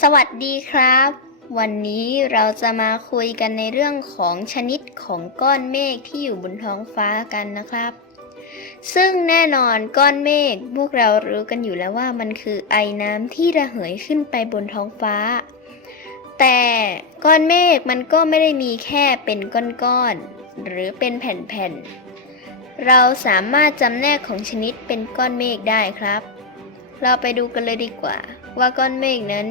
สวัสดีครับ วันนี้เราจะมาคุยกันในเรื่องของชนิดของก้อนเมฆที่อยู่บนท้องฟ้ากันนะครับ ซึ่งแน่นอนก้อนเมฆพวกเรารู้กันอยู่แล้วว่ามันคือไอน้ำที่ระเหยขึ้นไปบนท้องฟ้า แต่ก้อนเมฆมันก็ไม่ได้มีแค่เป็นก้อนๆหรือเป็นแผ่นๆ เราสามารถจำแนกของชนิดเป็นก้อนเมฆได้ครับ เราไปดูกันเลยดีกว่าว่าก้อนเมฆนั้น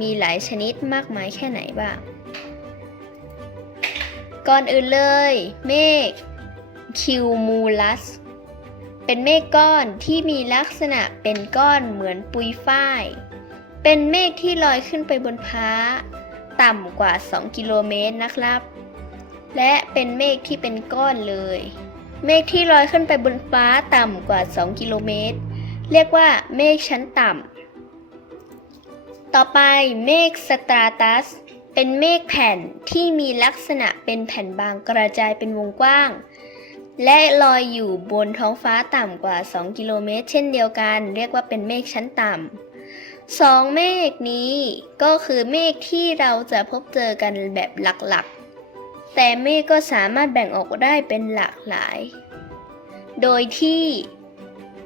มีหลายชนิดมากมายแค่ไหนบ้าง ก่อนอื่นเลย เมฆคิวมูลัส เป็นเมฆก้อนที่มีลักษณะเป็นก้อนเหมือนปุยฝ้าย เป็นเมฆที่ลอยขึ้นไปบนฟ้า ต่ำกว่า 2 กิโลเมตรนะครับ และเป็นเมฆที่เป็นก้อนเลย เมฆที่ลอยขึ้นไปบนฟ้าต่ำกว่า 2 กิโลเมตร เรียกว่าเมฆชั้นต่ำ ต่อไปเมฆสตราตัส เป็นเมฆแผ่นที่มีลักษณะเป็นแผ่นบางกระจายเป็นวงกว้าง และลอยอยู่บนท้องฟ้าต่ำกว่า 2 กิโลเมตร เช่นเดียวกัน เรียกว่าเป็นเมฆชั้นต่ำสองเมฆนี้ก็คือเมฆที่เราจะพบเจอกันแบบหลักๆ แต่เมฆก็สามารถแบ่งออกได้เป็นหลากหลาย โดยที่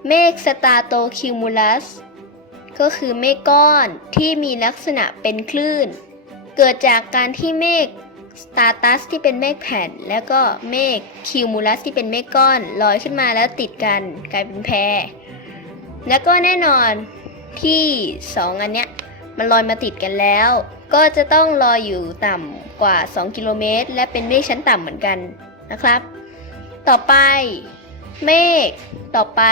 เมฆสตาโตคิวมูลัส ก็คือเมฆก้อนที่มีลักษณะเป็นคลื่น เกิดจากการที่เมฆสตาตัสที่เป็นเมฆแผ่น แล้วก็เมฆคิวมูลัสที่เป็นเมฆก้อนลอยขึ้นมาแล้วติดกันกลายเป็นแพร แล้วก็แน่นอนที่สองอันเนี้ยมันลอยมาติดกันแล้ว ก็จะต้องลอยอยู่ต่ำกว่า 2 กิโลเมตร และเป็นเมฆชั้นต่ำเหมือนกันนะครับ ต่อไปเมฆต่อไป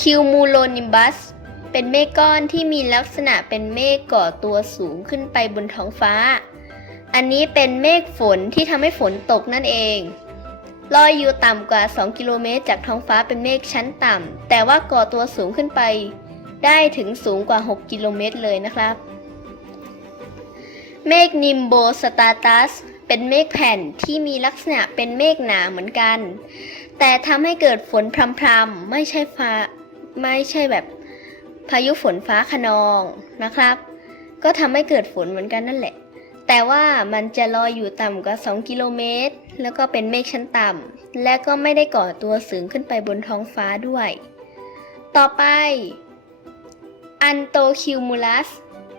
คิวมูโลนิมบัส เป็นเมฆก้อนที่มีลักษณะเป็นเมฆก่อตัวสูงขึ้นไปบนท้องฟ้า อันนี้เป็นเมฆฝนที่ทำให้ฝนตกนั่นเองลอยอยู่ต่ำกว่า 2 กิโลเมตรจากท้องฟ้าเป็นเมฆชั้นต่ำ แต่ว่าก่อตัวสูงขึ้นไป ได้ถึงสูงกว่า 6 กิโลเมตรเลยนะครับ เมฆนิมโบสตาตัสเป็นเมฆแผ่นที่มีลักษณะเป็นเมฆหนาเหมือนกัน แต่ทำให้เกิดฝนพรำๆไม่ใช่ฟ้า ไม่ใช่แบบ พายุฝนฟ้าขนองนะครับ ก็ทำให้เกิดฝนเหมือนกันนั่นแหละ แต่ว่ามันจะลอยอยู่ต่ำกว่า 2 กิโลเมตร แล้วก็เป็นเมฆชั้นต่ำและก็ไม่ได้ก่อตัวสูงขึ้นไปบนท้องฟ้าด้วย ต่อไป อันโตคิวมูลัส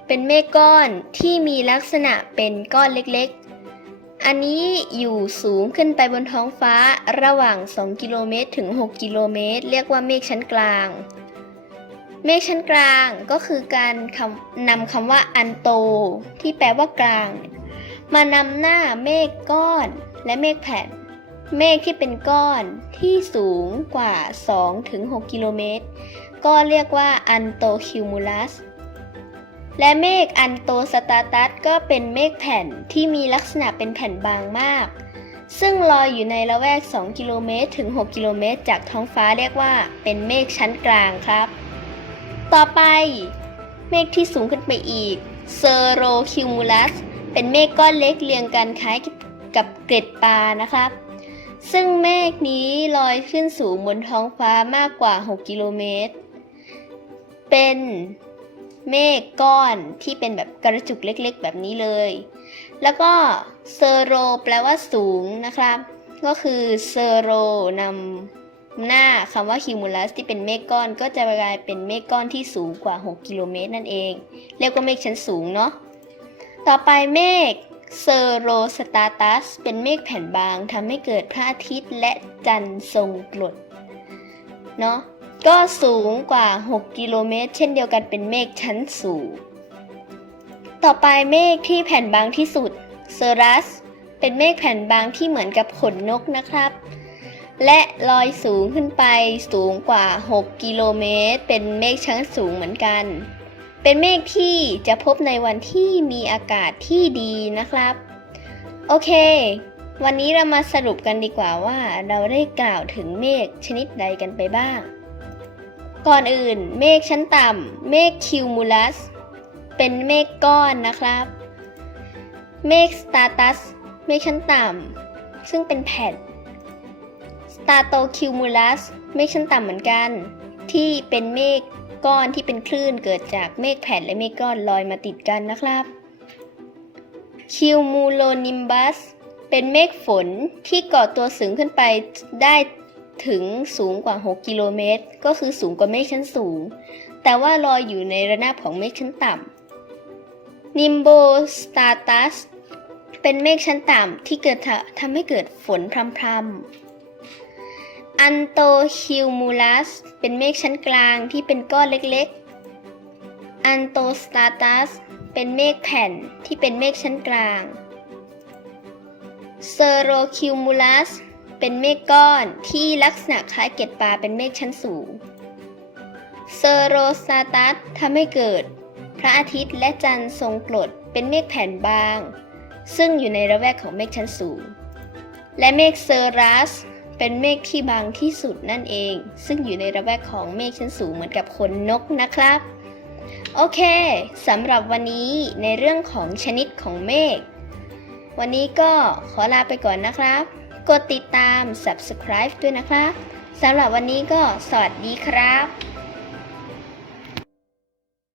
เป็นเมฆก้อนที่มีลักษณะเป็นก้อนเล็กๆ อันนี้อยู่สูงขึ้นไปบนท้องฟ้าระหว่าง 2 กิโลเมตรถึง 6 กิโลเมตร เรียกว่าเมฆชั้นกลาง เมฆชั้นกลางก็คือการนำคำว่าอันโต ที่แปลว่ากลาง มานำหน้าเมฆก้อนและเมฆแผ่น เมฆที่เป็นก้อนที่สูงกว่า 2-6 กิโลเมตร ก็เรียกว่าอันโตคิวมูลัส และเมฆอันโตสตาตัสก็เป็นเมฆแผ่นที่มีลักษณะเป็นแผ่นบางมาก ซึ่งลอยอยู่ในละแวก 2 กิโลเมตรถึง 6 กิโลเมตร จากท้องฟ้าเรียกว่าเป็นเมฆชั้นกลางครับ ต่อไป เมฆที่สูงขึ้นไปอีกเซโรคิวมูลัสเป็นเมฆก้อนเล็กเรียงกันคล้ายกับเกล็ดปลานะครับ ซึ่งเมฆนี้ลอยขึ้นสูงบนท้องฟ้ามากกว่า 6 กิโลเมตร เป็นเมฆก้อนที่เป็นแบบกระจุกเล็กๆ แบบนี้เลย แล้วก็เซโรแปลว่าสูงนะครับ ก็คือเซโรนำ หน้าคำว่าคิวมูลัสที่เป็นเมฆก้อนก็จะกลายเป็นเมฆก้อนที่สูงกว่า 6 กิโลเมตรนั่นเอง เรียกว่าเมฆชั้นสูงเนาะต่อไปเมฆเซโรสตาตัสเป็นเมฆแผ่นบางทำให้เกิดพระอาทิตย์และจันทร์ทรงกรดเนาะก็สูงกว่า 6 กิโลเมตร เช่นเดียวกันเป็นเมฆชั้นสูง ต่อไปเมฆที่แผ่นบางที่สุดเซรัสเป็นเมฆแผ่นบางที่เหมือนกับขนนกนะครับ และลอยสูงขึ้นไปสูงกว่า 6 กิโลเมตร เป็นเมฆชั้นสูงเหมือนกัน เป็นเมฆที่จะพบในวันที่มีอากาศที่ดีนะครับ โอเค วันนี้เรามาสรุปกันดีกว่าว่าเราได้กล่าวถึงเมฆชนิดใดกันไปบ้าง ก่อนอื่น เมฆชั้นต่ำเมฆคิวมูลัส เป็นเมฆก้อนนะครับ เมฆสตาตัส เมฆชั้นต่ำซึ่งเป็นแผ่น ตาโตคิวมูลัสเมฆชั้นต่ำเหมือนกัน ที่เป็นเมฆก้อนที่เป็นคลื่นเกิดจากเมฆแผ่นและเมฆก้อนลอยมาติดกันนะครับคิวมูโลนิมบัสเป็นเมฆฝนที่ก่อตัวสูงขึ้นไปได้ถึงสูงกว่า 6 กิโลเมตร ก็คือสูงกว่าเมฆชั้นสูง แต่ว่าลอยอยู่ในระนาบของเมฆชั้นต่ำนิมโบสตาตัสเป็นเมฆชั้นต่ำที่เกิดทำทำให้เกิดฝนพรำๆ อันโตคิวมูลัสเป็นเมฆชั้นกลางที่เป็นก้อนเล็กๆ อันโตสตาตัสเป็นเมฆแผ่นที่เป็นเมฆชั้นกลาง เซโรคิวมูลัสเป็นเมฆก้อนที่ลักษณะคล้ายเกล็ดปลาเป็นเมฆชั้นสูง เซโรซาตัสทำให้เกิด พระอาทิตย์และจันทร์ทรงกรดเป็นเมฆแผ่นบาง ซึ่งอยู่ในระแวกของเมฆชั้นสูง และเมฆเซอรัส เป็นเมฆที่บางที่สุดนั่นเอง ซึ่งอยู่ในระแวกของเมฆชั้นสูงเหมือนกับขนนกนะครับ โอเคสำหรับวันนี้ในเรื่องของชนิดของเมฆวันนี้ก็ขอลาไปก่อนนะครับ กดติดตาม subscribe ด้วยนะครับสำหรับวันนี้ก็สวัสดีครับ